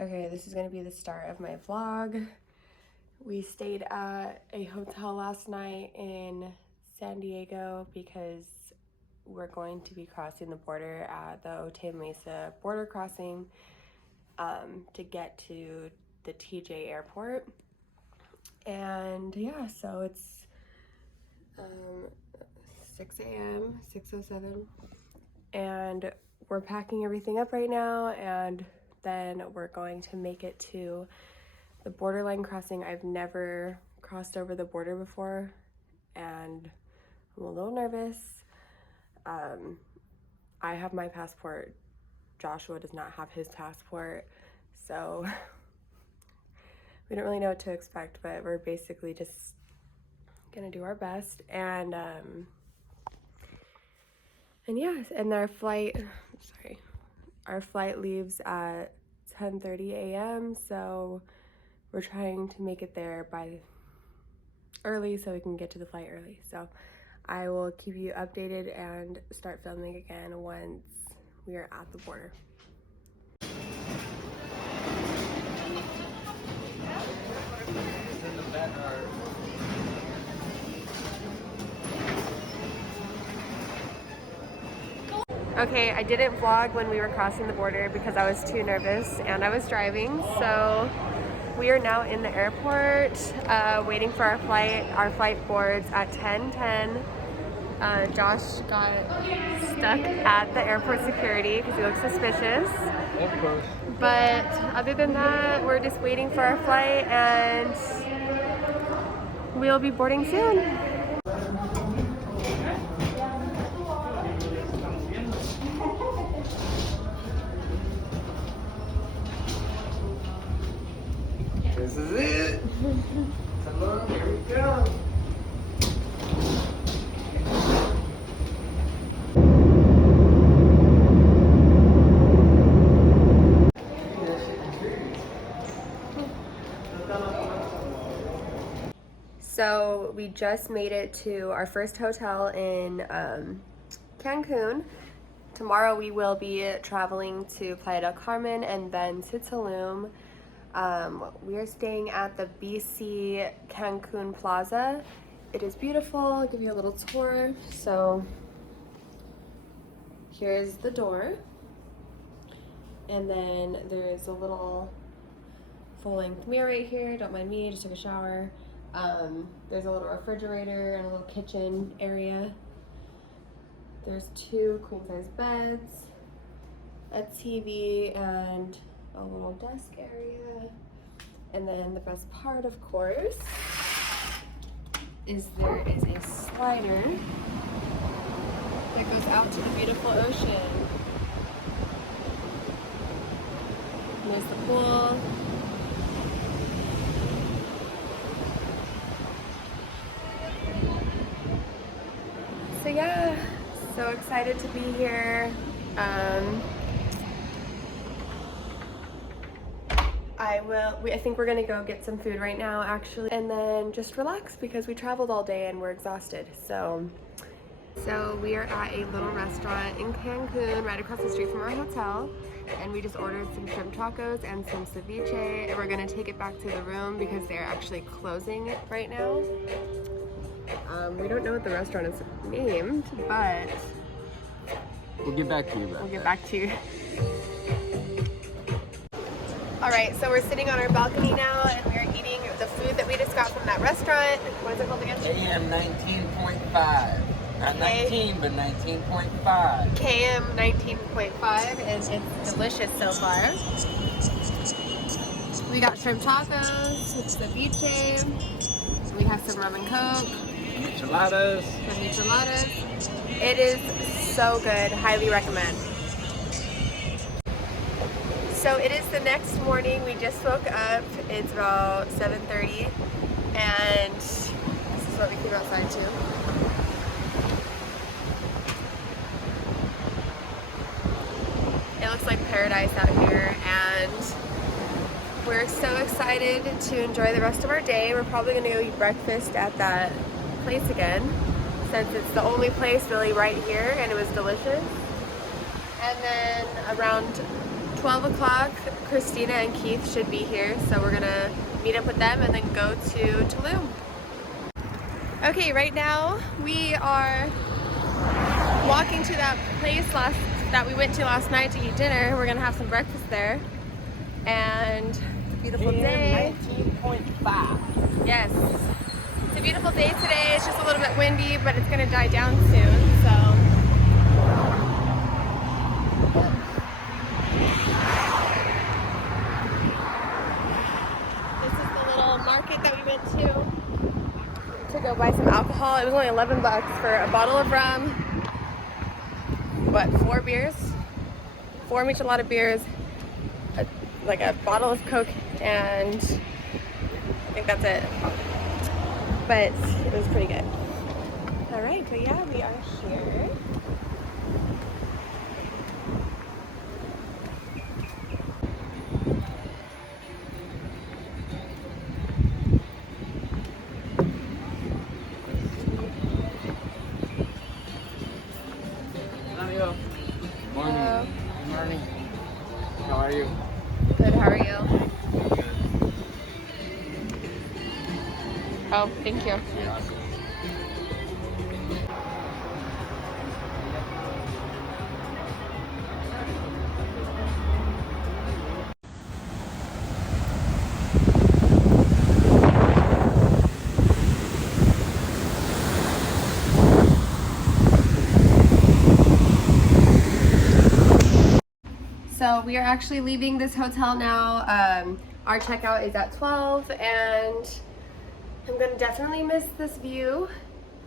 Okay, this is gonna be the start of my vlog. We stayed at a hotel last night in San Diego because we're going to be crossing the border at the Otay Mesa border crossing to get to the TJ airport. And yeah, so it's 6 a.m., 6:07, and we're packing everything up right now, and then we're going to make it to the borderline crossing. I've never crossed over the border before, and I'm a little nervous. I have my passport. Joshua does not have his passport, so we don't really know what to expect, but we're basically just gonna do our best. And yeah, and our flight leaves at 10:30 a.m. so we're trying to make it there by early so we can get to the flight early. So I will keep you updated and start filming again once we are at the border. Okay, I didn't vlog when we were crossing the border because I was too nervous and I was driving. So we are now in the airport waiting for our flight. Our flight boards at 10:10. Josh got stuck at the airport security because he looks suspicious. Of course. But other than that, we're just waiting for our flight and we'll be boarding soon. This is it. Hello, here we go. So we just made it to our first hotel in Cancun. Tomorrow we will be traveling to Playa del Carmen and then to Tulum. We are staying at the BC Cancun Plaza. It is beautiful. I'll give you a little tour. So here's the door. And then there's a little full-length mirror right here. Don't mind me, just took a shower. There's a little refrigerator and a little kitchen area. There's 2 queen-size beds, a TV, and a little desk area. And then the best part, of course, is there is a slider that goes out to the beautiful ocean. And there's the pool. So yeah, so excited to be here. I think we're gonna go get some food right now, actually, and then just relax because we traveled all day and we're exhausted. So we are at a little restaurant in Cancun, right across the street from our hotel, and we just ordered some shrimp tacos and some ceviche, and we're gonna take it back to the room because they're actually closing it right now. We don't know what the restaurant is named, but We'll get back to you. we'll get back to you. All right, so we're sitting on our balcony now, and we're eating the food that we just got from that restaurant. What is it called again? AM 19.5. Not 19, but 19.5. KM 19.5, and it's delicious so far. We got shrimp tacos with ceviche. We have some rum and coke. Micheladas. Some micheladas. It is so good. Highly recommend. So it is the next morning. We just woke up. It's about 7:30, and this is what we came outside to. It looks like paradise out here, and we're so excited to enjoy the rest of our day. We're probably gonna go eat breakfast at that place again, since it's the only place really right here, and it was delicious. And then around 12 o'clock, Christina and Keith should be here, so we're gonna meet up with them and then go to Tulum. Okay, right now we are walking to that place that we went to last night to eat dinner. We're gonna have some breakfast there, and it's a beautiful day. 19.5. Yes, it's a beautiful day today. It's just a little bit windy, but it's gonna die down soon. So. Market that we went to go buy some alcohol. It was only 11 bucks for a bottle of rum, what, 4 beers, 4 michelada beers, like a bottle of Coke, and I think that's it, but it was pretty good. All right, so yeah, we are here. Morning. Hello. Good morning. How are you? Good, how are you? Good. Oh, thank you. Yeah. So we are actually leaving this hotel now. Our checkout is at 12, and I'm gonna definitely miss this view,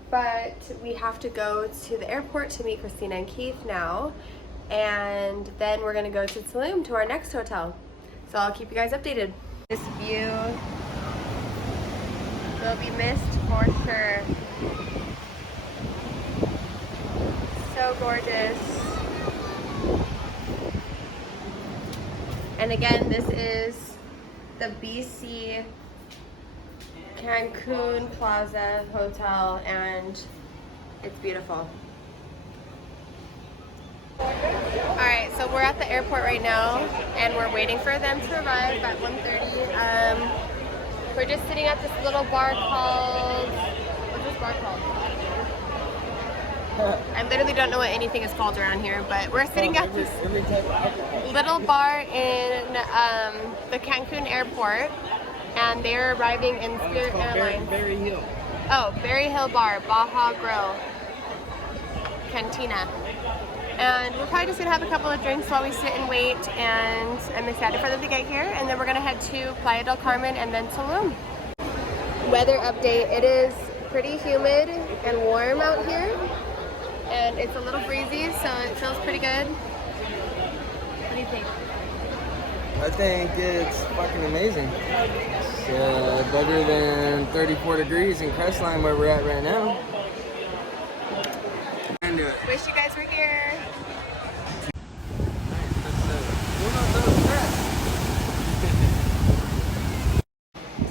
but we have to go to the airport to meet Christina and Keith now, and then we're gonna go to Tulum to our next hotel. So I'll keep you guys updated. This view will be missed for sure. So gorgeous. And again, this is the BC Cancun Plaza Hotel, and it's beautiful. Alright, so we're at the airport right now, and we're waiting for them to arrive at 1:30. We're just sitting at this little bar called, what's this bar called? I literally don't know what anything is called around here, but we're sitting at this little bar in the Cancun airport, and they're arriving in Spirit Airlines. Berry Hill. Oh, Berry Hill Bar, Baja Grill, Cantina. And we're probably just gonna have a couple of drinks while we sit and wait, and I'm excited for them to get here, and then we're gonna head to Playa del Carmen and then Tulum. Weather update, it is pretty humid and warm out here, and it's a little breezy, so it feels pretty good. What do you think? I think it's fucking amazing. It's better than 34 degrees in Crestline where we're at right now. Wish you guys were here.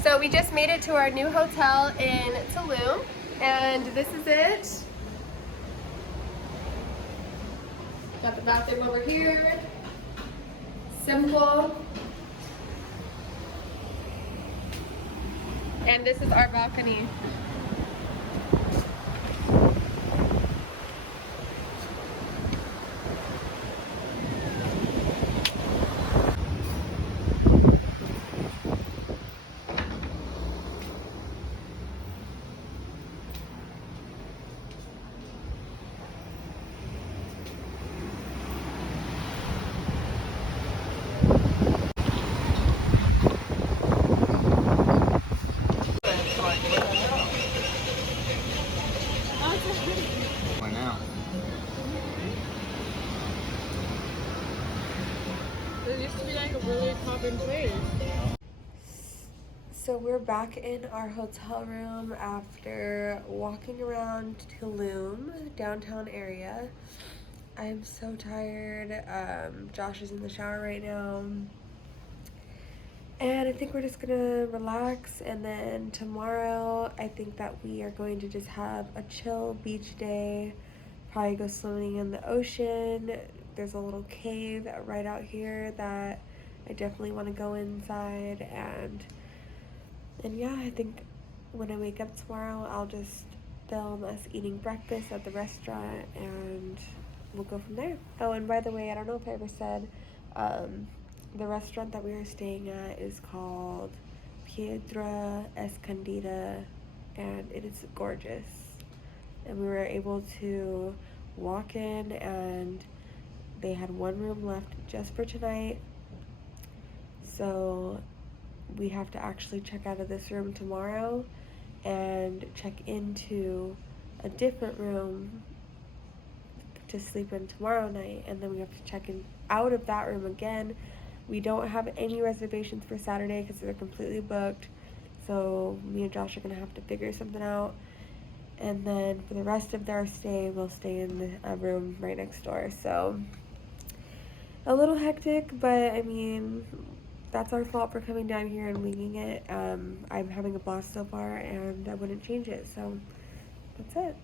So we just made it to our new hotel in Tulum, and this is it. Got the bathroom over here. Simple. And this is our balcony. Why now? There used to be like a really poppin' place. So we're back in our hotel room after walking around Tulum, downtown area. I am so tired. Josh is in the shower right now. And I think we're just gonna relax, and then tomorrow I think that we are going to just have a chill beach day, probably go swimming in the ocean, there's a little cave right out here that I definitely want to go inside, and yeah, I think when I wake up tomorrow, I'll just film us eating breakfast at the restaurant, and we'll go from there. Oh, and by the way, I don't know if I ever said, the restaurant that we are staying at is called Piedra Escondida, and it is gorgeous. And we were able to walk in, and they had one room left just for tonight. So we have to actually check out of this room tomorrow and check into a different room to sleep in tomorrow night, and then we have to check in out of that room again. We don't have any reservations for Saturday because they're completely booked, so me and Josh are gonna have to figure something out. And then for the rest of our stay, we'll stay in a room right next door. So a little hectic, but I mean, that's our fault for coming down here and winging it. I'm having a blast so far, and I wouldn't change it. So that's it.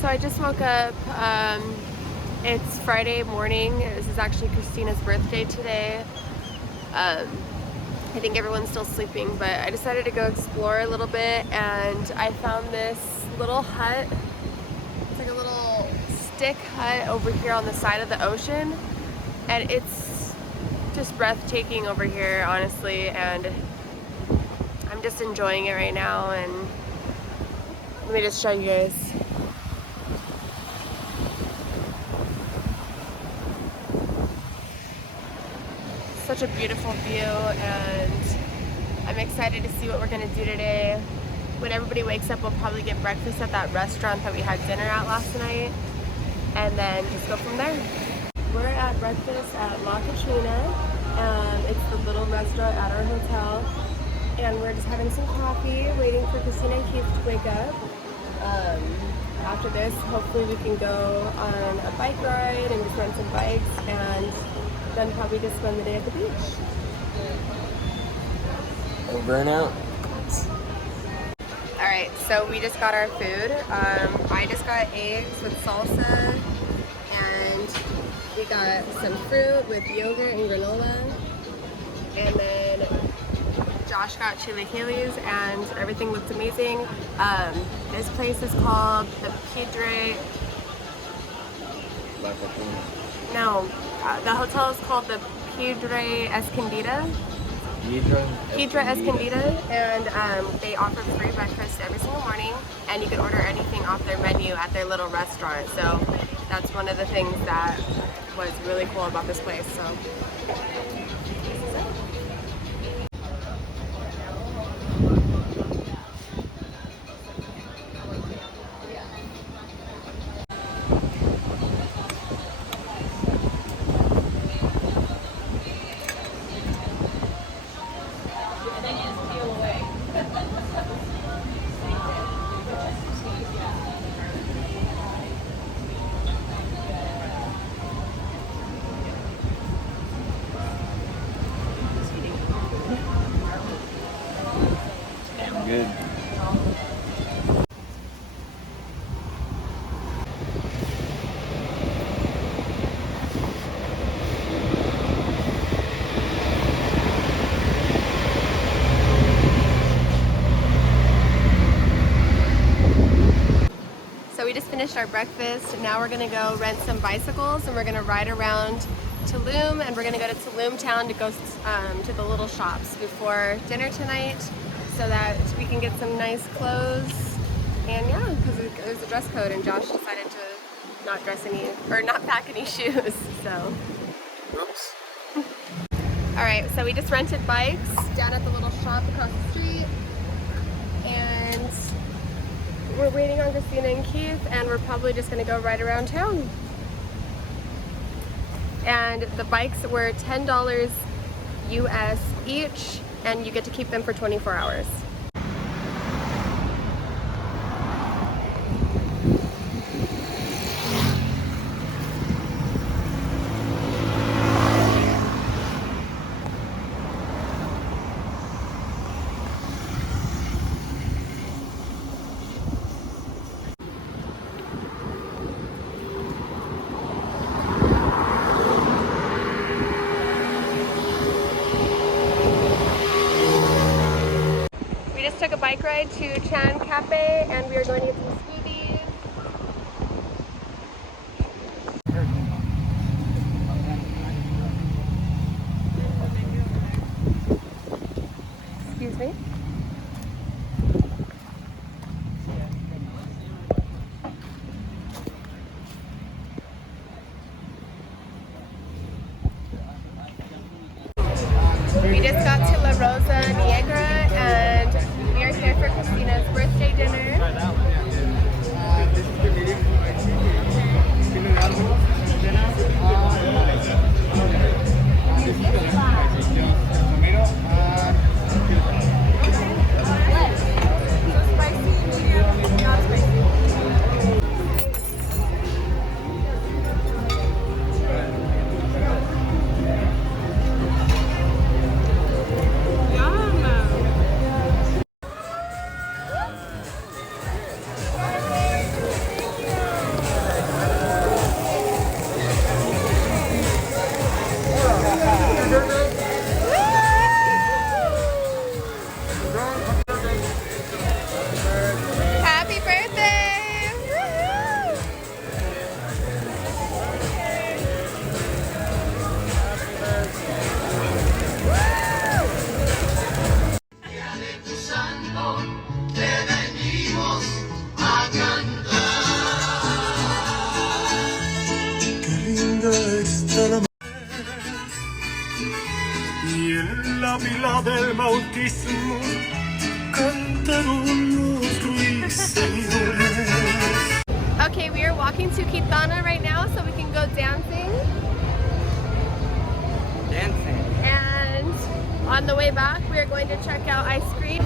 So I just woke up. It's Friday morning. This is actually Christina's birthday today. I think everyone's still sleeping, but I decided to go explore a little bit, and I found this little hut. It's like a little stick hut over here on the side of the ocean, and it's just breathtaking over here, honestly, and I'm just enjoying it right now. And let me just show you guys. Such a beautiful view, and I'm excited to see what we're gonna do today. When everybody wakes up, we'll probably get breakfast at that restaurant that we had dinner at last night, and then just go from there. We're at breakfast at La Cucina. It's the little restaurant at our hotel, and we're just having some coffee, waiting for Christina and Keith to wake up. After this, hopefully we can go on a bike ride and just rent some bikes, and then probably just spend the day at the beach. Over and out. Alright, so we just got our food. I just got eggs with salsa, and we got some fruit with yogurt and granola, and then Josh got chilaquiles, and everything looks amazing. This place is called the Piedra. No, the hotel is called the Piedra Escondida. Piedra Escondida, and they offer free breakfast every single morning, and you can order anything off their menu at their little restaurant. So that's one of the things that was really cool about this place. So Good. we just finished finished our breakfast. Now we're gonna go rent some bicycles and we're gonna ride around Tulum, and we're gonna go to Tulum town to go to the little shops before dinner tonight so that we can get some nice clothes. And yeah, because it was a dress code and Josh decided to not dress any, or not pack any shoes, so. Oops. Alright, so we just rented bikes down at the little shop across the street. And we're waiting on Christina and Keith, and we're probably just gonna go right around town. And the bikes were $10 US each, and you get to keep them for 24 hours. Took a bike ride to Chan Cafe, and we are going to get some smoothies. Excuse me. We just got to La Rosa Negra, and we are here for Christina's birthday dinner. Happy birthday! Woo-hoo! Y en la pila del bautismo cantaron los ruiseñores. Okay, we are walking to Quintana right now so we can go dancing. Dancing. And on the way back, we are going to check out ice cream.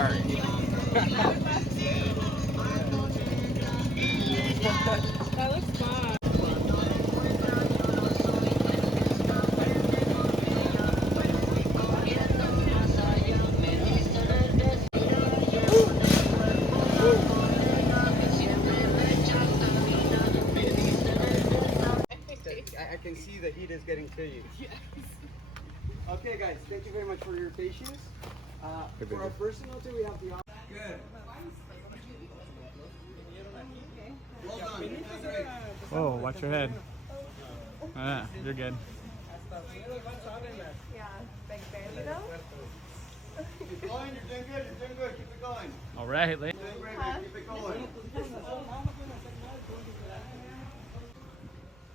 Sorry. That looks fun. I can see the heat is getting to you. Yes. Okay, guys, thank you very much for your patience. For our first note, we have the good. Well done. Whoa, watch your head. Ah, you're good. Yeah, big baby though. Keep going, you're doing good, you're doing good. Keep it going. All right, lady. You're doing great, keep it going.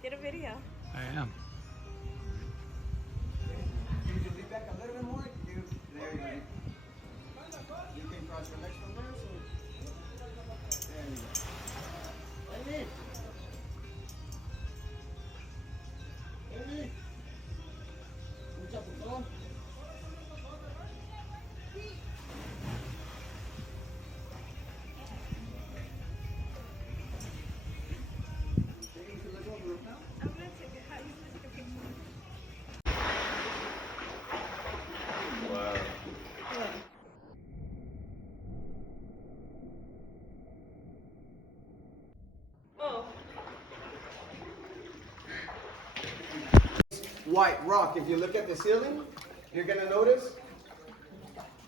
Get a video. I am. You can lean back a little bit more. There you go. You can cross your legs from there. So there you go. Amy. Amy. Mucha putón. White rock. If you look at the ceiling, you're gonna notice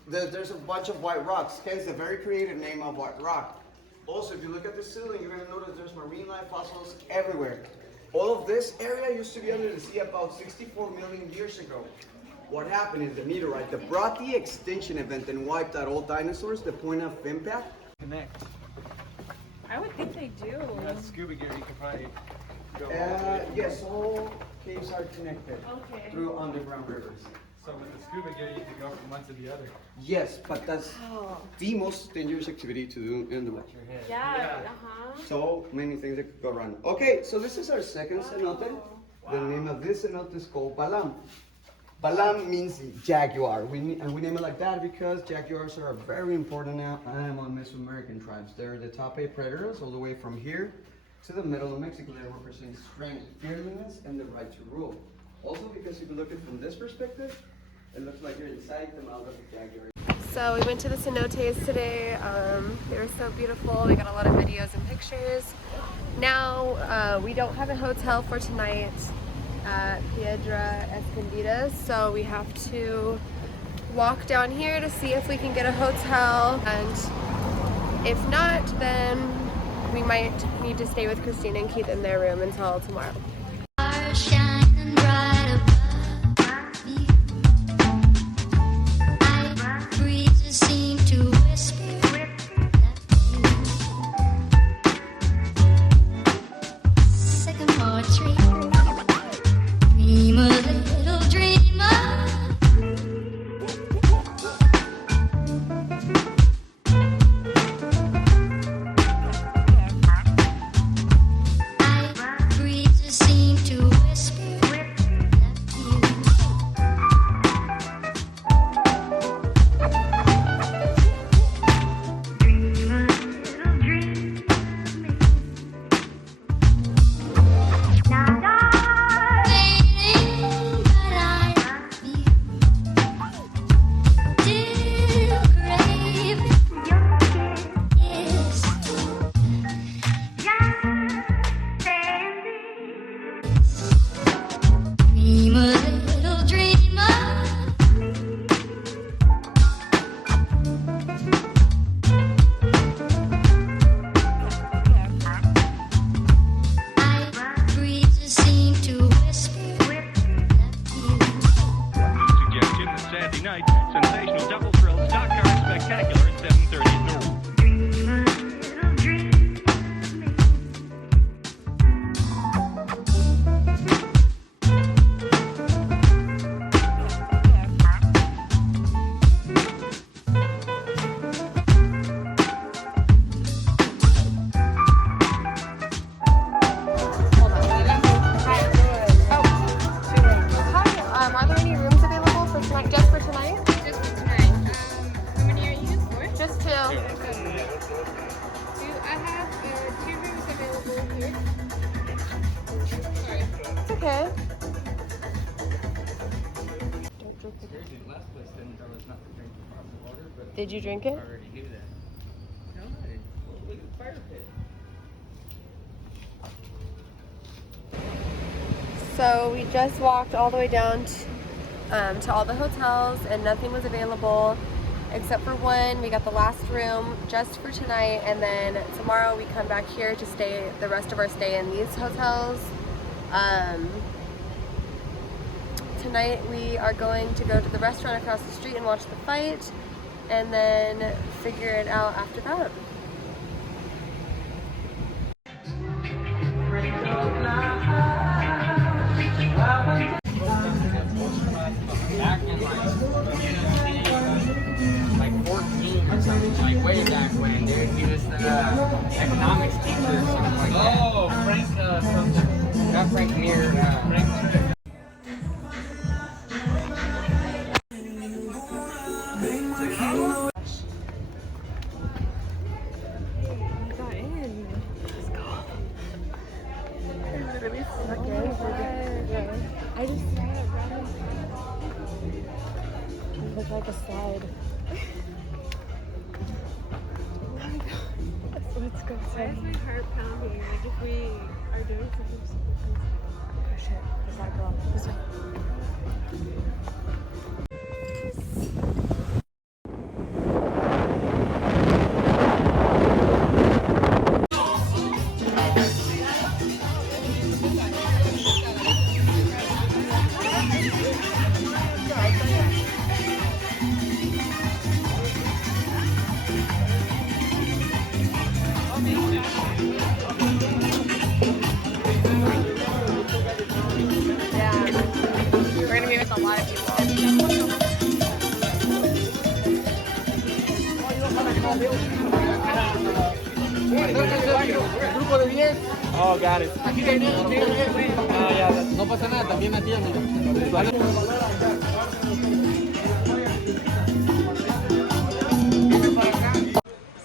that there's a bunch of white rocks. Hence the very creative name of white rock. Also, if you look at the ceiling, you're gonna notice there's marine life fossils everywhere. All of this area used to be under the sea about 64 million years ago. What happened is the meteorite that brought the extinction event and wiped out all dinosaurs, the point of impact. Connect. I would think they do. That's scuba gear. You can probably go. Yes, all caves are connected Okay. through underground rivers. So with the scuba gear, you can go from one to the other. Yes, but that's the most dangerous activity to do in the world. Your head. Yeah. Uh-huh. So many things that could go wrong. Okay, so this is our second cenote. The name of this cenote is called Balam. Balam means jaguar. We name it like that because jaguars are a very important animal in Mesoamerican tribes. They're the top 8 predators all the way from here to the middle of Mexico. They represent strength, fearlessness, and the right to rule. Also because if you look at it from this perspective, it looks like you're inside the mouth of a jaguar. So we went to the cenotes today. They were so beautiful. We got a lot of videos and pictures. Now we don't have a hotel for tonight at Piedra Escondidas, so we have to walk down here to see if we can get a hotel, and if not, then we might need to stay with Christina and Keith in their room until tomorrow. Shining bright above me. Night breezes seem to whisper sycamore tree. Dream a little dreamer. Night breezes seem Did you drink it? already do that. No, I didn't. Look at the fire pit. So we just walked all the way down to all the hotels, and nothing was available except for one. We got the last room just for tonight, and then tomorrow we come back here to stay the rest of our stay in these hotels. Tonight we are going to go to the restaurant across the street and watch the fight, and then figure it out after that. Back in like 14 or something, like way back when, dude. He was the economics teacher or something like that. Oh, Frank something. Not Frank Mir, Frank. I just look like a slide. Let's go. Why is my heart pounding? Like if we are doing something super crazy. Oh shit, there's that girl. This way. We're gonna be with a lot of people. Oh, got it. Oh, yeah. No pasa nada, también atiende.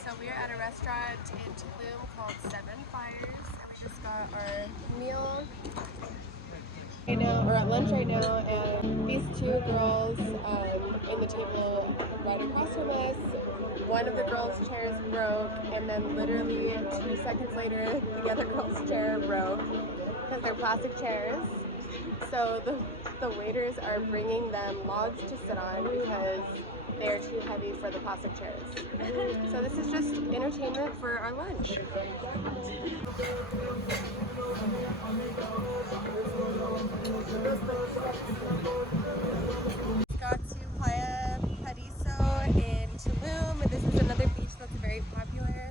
So we are at a restaurant in Tulum called Seven Fires, and we just got our meal right now, or at lunch right now, and these two girls in the table right across from us, one of the girls' chairs broke, and then literally 2 seconds later, the other girl's chair broke because they're plastic chairs. So the waiters are bringing them logs to sit on because they're too heavy for the plastic chairs. So this is just entertainment for our lunch. Got to Playa Paradiso in Tulum. This is another beach that's very popular.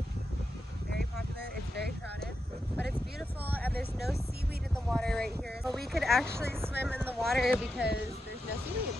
Very popular. It's very crowded, but it's beautiful, and there's no seaweed in the water right here. So we could actually swim in the water because there's no seaweed.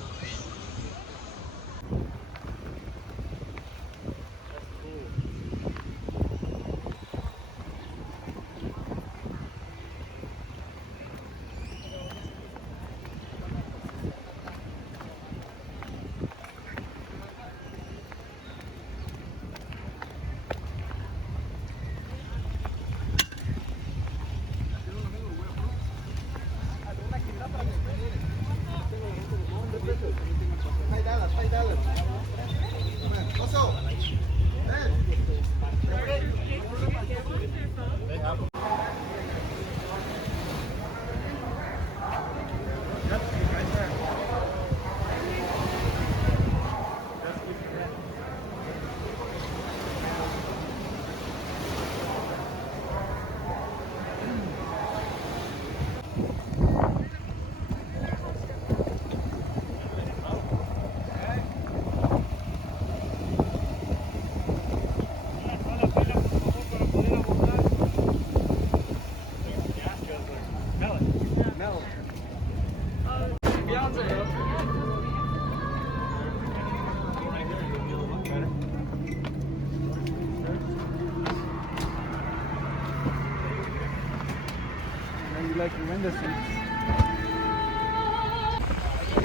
You like your window seats.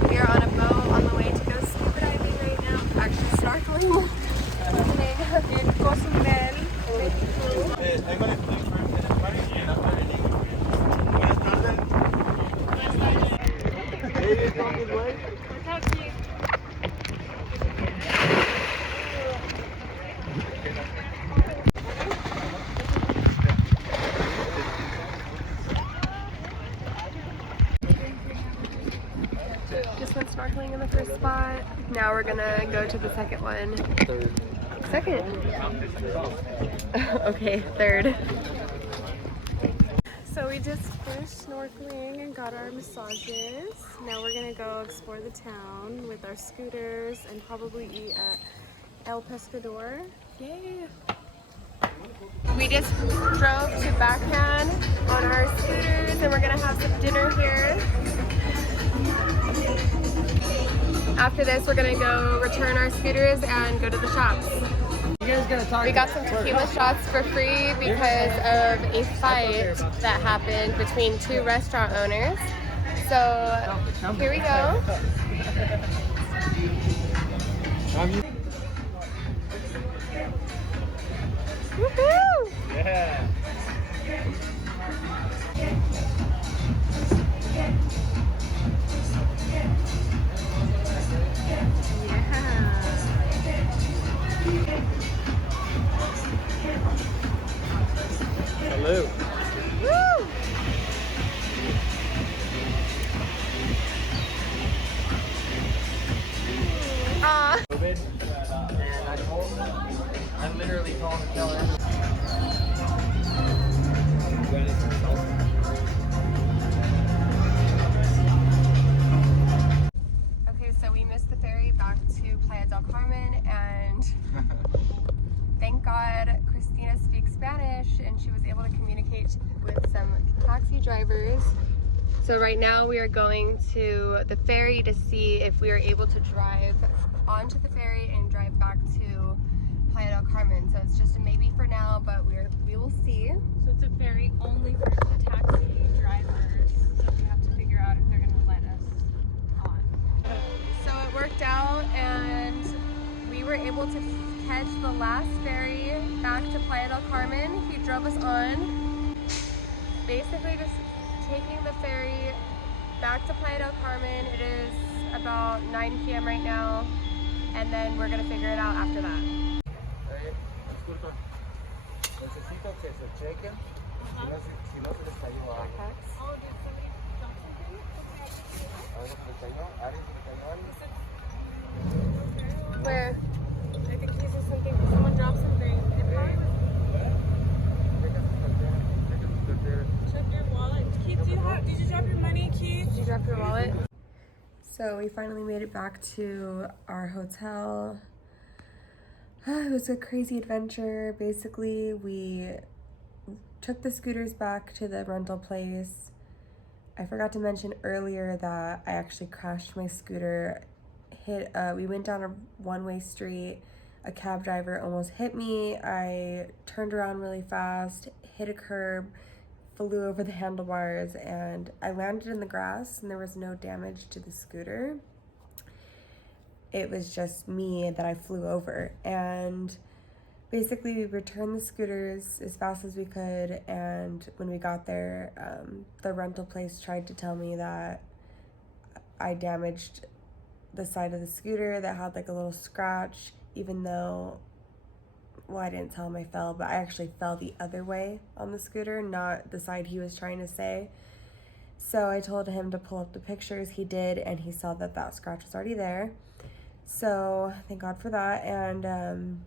We are on a boat on the way to go scuba diving right now. Actually snorkeling. In Cozumel, Mexico. Tengo el en Spanish y en Buenas tardes. Hey, you talking way? we're gonna go to the second one. Third. Second. Okay, third. So we just finished snorkeling and got our massages. Now we're gonna go explore the town with our scooters and probably eat at El Pescador. Yay! We just drove to Backhand on our scooters and we're gonna have some dinner here. After this, we're gonna go return our scooters and go to the shops. We got some tequila shots for free because of a fight that happened between two restaurant owners. So here we go. Woohoo! Yeah. Hello. Woo! Aw. COVID, and I literally told him to tell her. Okay, so we missed the ferry back to Playa del Carmen, and thank God Christina speaks Spanish and she was able to communicate with some taxi drivers. So right now we are going to the ferry to see if we are able to drive onto the ferry and drive back to Playa del Carmen. So it's just a maybe for now, but we will see. So it's a ferry only for the taxi drivers. So we have to figure out if they're gonna let us on. So it worked out and we were able to catch the last ferry back to Playa del Carmen. He drove us on. Basically just taking the ferry back to Playa del Carmen. It is about 9 p.m. right now, and then we're gonna figure it out after that. Disculpa, necesito que se chequen si no se les cayó algo. ¿Algo se les cayó? ¿Alguien se le cayó algo? Where? I think this is something, someone dropped something. Check your wallet. Keith, did you drop your money, Keith? Did you drop your wallet? So we finally made it back to our hotel. It was a crazy adventure. Basically, we took the scooters back to the rental place. I forgot to mention earlier that I actually crashed my scooter. We went down a one-way street. A cab driver almost hit me. I turned around really fast, hit a curb, flew over the handlebars, and I landed in the grass, and there was no damage to the scooter. It was just me that I flew over. And basically we returned the scooters as fast as we could, and when we got there, the rental place tried to tell me that I damaged the side of the scooter that had like a little scratch, even though, well, I didn't tell him I fell, but I actually fell the other way on the scooter, not the side he was trying to say. So I told him to pull up the pictures. He did, and he saw that that scratch was already there. So thank God for that. And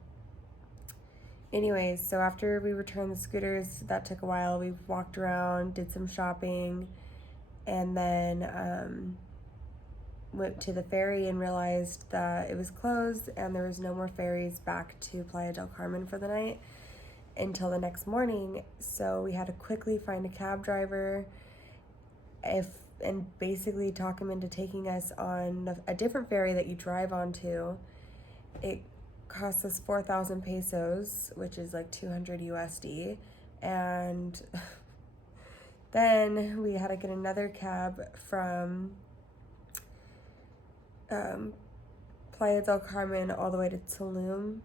anyways, so after we returned the scooters, that took a while. We walked around, did some shopping, and then went to the ferry and realized that it was closed and there was no more ferries back to Playa del Carmen for the night until the next morning. So we had to quickly find a cab driver and basically talk him into taking us on a different ferry that you drive onto. It cost us 4,000 pesos, which is like 200 USD. And then we had to get another cab from Playa del Carmen all the way to Tulum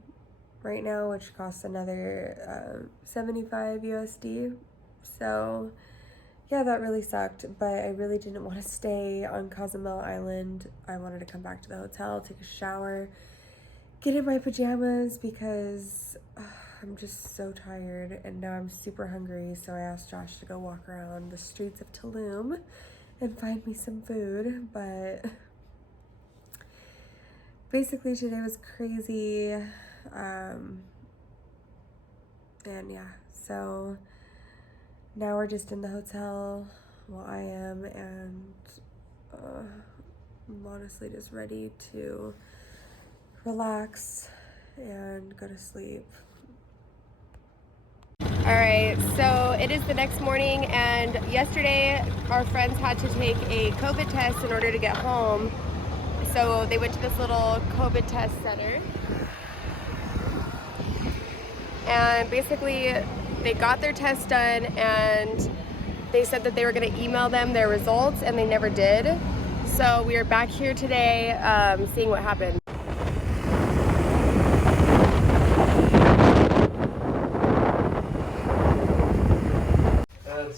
right now, which costs another 75 USD. So yeah, that really sucked, but I really didn't want to stay on Cozumel Island. I wanted to come back to the hotel, take a shower, get in my pajamas because I'm just so tired, and now I'm super hungry. So I asked Josh to go walk around the streets of Tulum and find me some food, but basically today was crazy. And yeah, so now we're just in the hotel. Well, I am, and I'm honestly just ready to relax and go to sleep. All right, so it is the next morning, and yesterday our friends had to take a COVID test in order to get home. So they went to this little COVID test center, and basically they got their test done, and they said that they were going to email them their results, and they never did. So we are back here today, seeing what happened.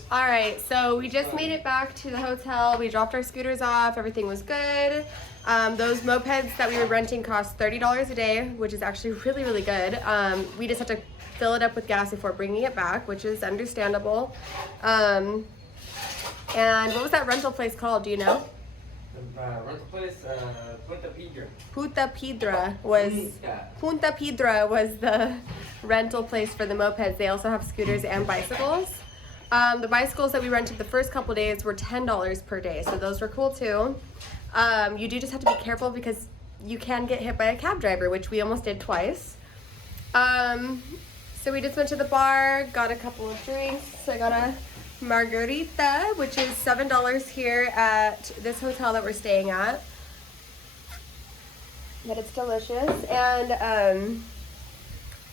All right, so we just made it back to the hotel. We dropped our scooters off. Everything was good. Those mopeds that we were renting cost $30 a day, which is actually really, really good. We just had to fill it up with gas before bringing it back, which is understandable. And what was that rental place called? Do you know? The rental place, Punta Piedra. Punta Piedra was the rental place for the mopeds. They also have scooters and bicycles. The bicycles that we rented the first couple days were $10 per day, so those were cool too. You do just have to be careful because you can get hit by a cab driver, which we almost did twice. So we just went to the bar, got a couple of drinks. So I got a margarita, which is $7 here at this hotel that we're staying at. But it's delicious. And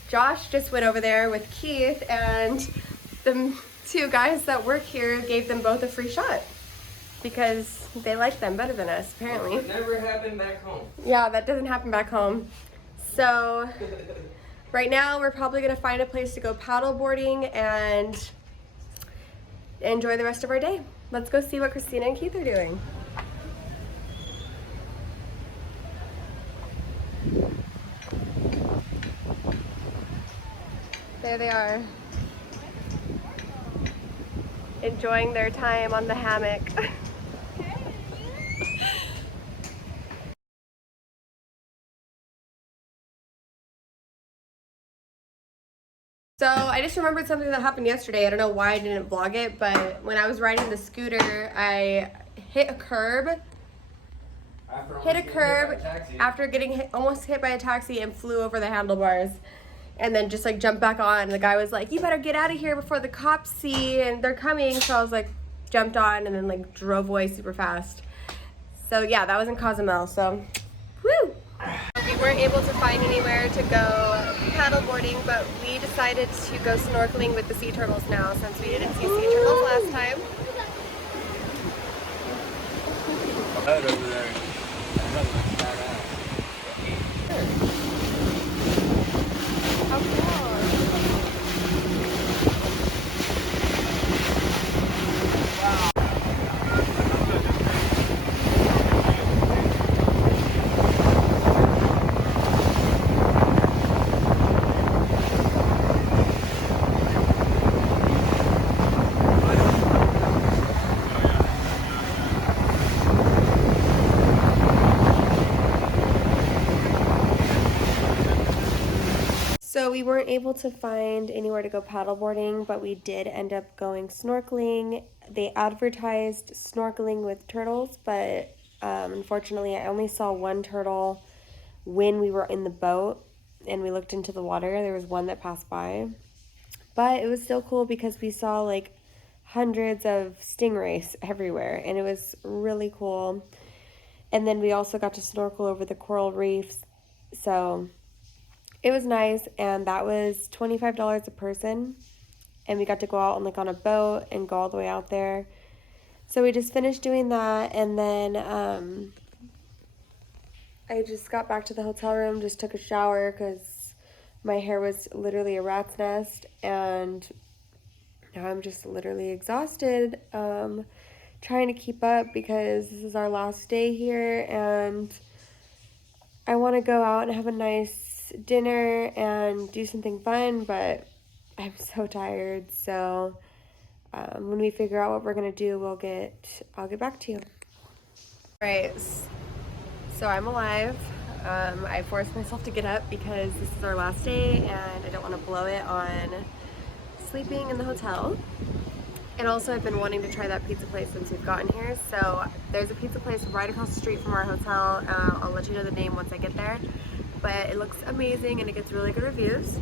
Josh just went over there with Keith, and the two guys that work here gave them both a free shot because they like them better than us, apparently. It never happened back home. Yeah, that doesn't happen back home. So right now we're probably gonna find a place to go paddle boarding and enjoy the rest of our day. Let's go see what Christina and Keith are doing. There they are, enjoying their time on the hammock. So I just remembered something that happened yesterday. I don't know why I didn't vlog it, but when I was riding the scooter, I hit a curb. After getting almost hit by a taxi, and flew over the handlebars. And then just like jumped back on. And the guy was like, "You better get out of here before the cops see, and they're coming." So I was like, jumped on and then like drove away super fast. So yeah, that was in Cozumel. So, woo! We weren't able to find anywhere to go paddle boarding, but we decided to go snorkeling with the sea turtles now since we didn't see sea turtles last time. Over there. How cool! So we weren't able to find anywhere to go paddleboarding, but we did end up going snorkeling. They advertised snorkeling with turtles, but unfortunately I only saw one turtle when we were in the boat and we looked into the water. There was one that passed by, but it was still cool because we saw like hundreds of stingrays everywhere, and it was really cool. And then we also got to snorkel over the coral reefs, so it was nice. And that was $25 a person, and we got to go out on a boat and go all the way out there. So we just finished doing that, and then I just got back to the hotel room, just took a shower because my hair was literally a rat's nest, and now I'm just literally exhausted, trying to keep up because this is our last day here, and I want to go out and have a nice dinner and do something fun, but I'm so tired. So when we figure out what we're gonna do, I'll get back to you. All right, so I'm alive. I forced myself to get up because this is our last day and I don't want to blow it on sleeping in the hotel. And also I've been wanting to try that pizza place since we've gotten here. So there's a pizza place right across the street from our hotel. I'll let you know the name once I get there. But it looks amazing and it gets really good reviews.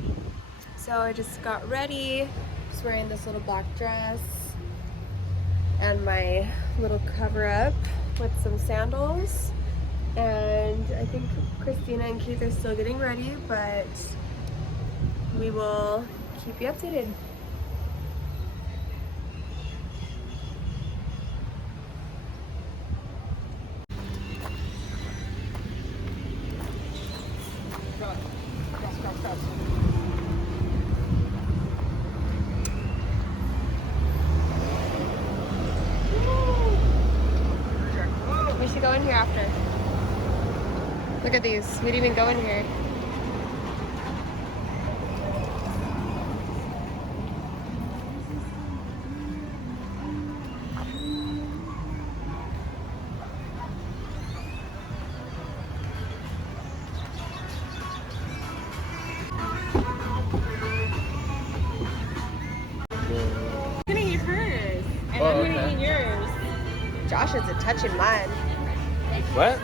So I just got ready, just wearing this little black dress and my little cover up with some sandals. And I think Christina and Keith are still getting ready, but we will keep you updated. We should go in here after. Look at these. We didn't even go in here. I'm gonna eat hers, and I'm gonna eat yours. Josh is a touching mine. What?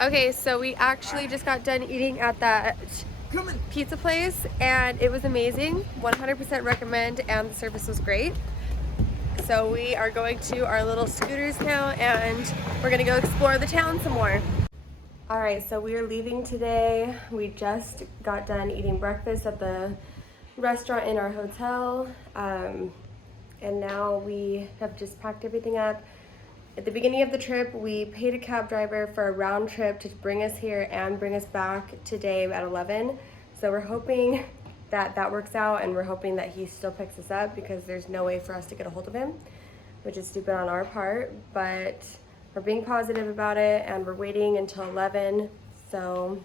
Okay, so we actually just got done eating at that pizza place and it was amazing. 100% recommend, and the service was great. So we are going to our little scooters now and we're gonna go explore the town some more. All right, so we are leaving today. We just got done eating breakfast at the restaurant in our hotel. And now we have just packed everything up. At the beginning of the trip, we paid a cab driver for a round trip to bring us here and bring us back today at 11. So we're hoping that that works out, and we're hoping that he still picks us up because there's no way for us to get a hold of him, which is stupid on our part, but we're being positive about it and we're waiting until 11. So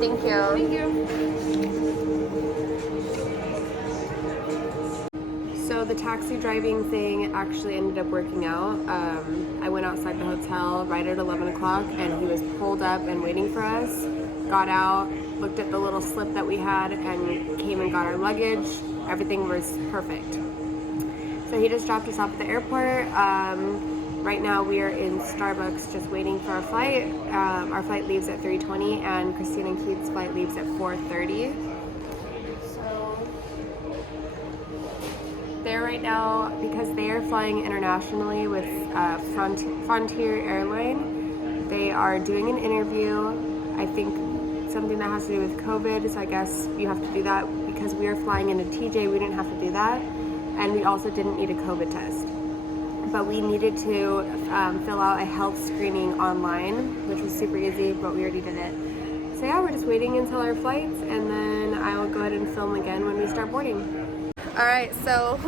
thank you. Thank you. So the taxi driving thing actually ended up working out. I went outside the hotel right at 11 o'clock and he was pulled up and waiting for us. Got out, looked at the little slip that we had and came and got our luggage. Everything was perfect. So he just dropped us off at the airport. Right now we are in Starbucks just waiting for our flight. Our flight leaves at 3:20 and Christina and Keith's flight leaves at 4:30. So they're right now, because they are flying internationally with Frontier Airline, they are doing an interview. I think something that has to do with COVID, so I guess you have to do that. Because we are flying into TJ, we didn't have to do that. And we also didn't need a COVID test. But we needed to fill out a health screening online, which was super easy, but we already did it. So yeah, we're just waiting until our flights, and then I will go ahead and film again when we start boarding. All right, so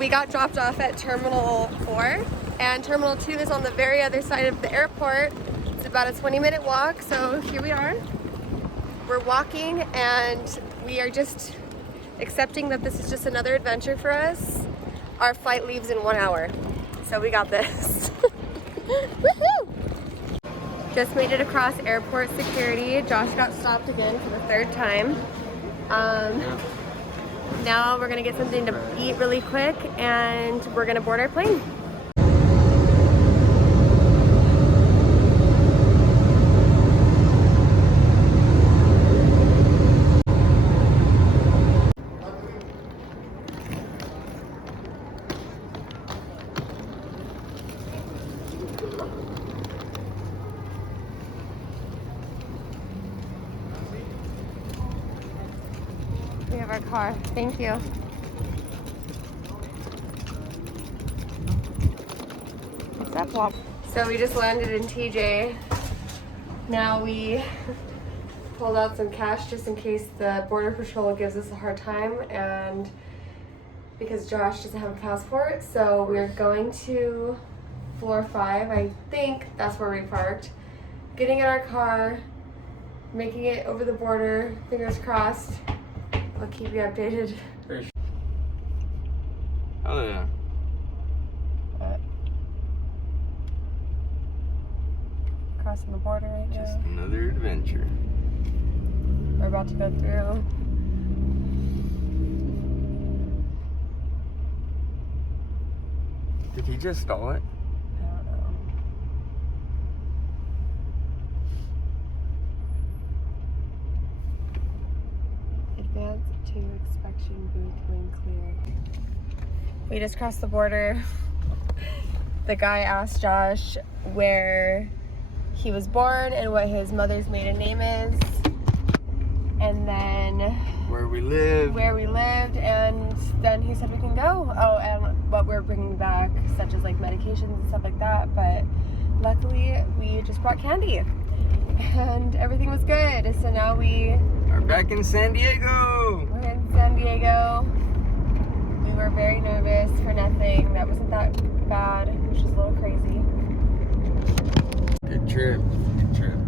we got dropped off at Terminal 4, and Terminal 2 is on the very other side of the airport. It's about a 20-minute walk, so here we are. We're walking, and we are just accepting that this is just another adventure for us. Our flight leaves in 1 hour. So we got this. Woohoo! Just made it across airport security. Josh got stopped again for the 3rd time. Now we're gonna get something to eat really quick and we're gonna board our plane. We have our car. Thank you. What's up, Wop? So we just landed in TJ. Now we pulled out some cash just in case the Border Patrol gives us a hard time, and because Josh doesn't have a passport, so we're going to floor 5. I think that's where we parked. Getting in our car, making it over the border, fingers crossed. I'll keep you updated. Oh yeah. Crossing the border right Just now. another adventure. We're about to go through. Did he just stall it? I don't know. Advance to inspection booth when clear. We just crossed the border. The guy asked Josh where he was born and what his mother's maiden name is, and then Where we live. where we lived, and then he said we can go. Oh, and what we're bringing back, such as like medications and stuff like that. But luckily, we just brought candy, and everything was good. So now we Are back in San Diego. we're in San Diego. We were very nervous for nothing. That wasn't that bad. It was just a little crazy. Good trip. Good trip.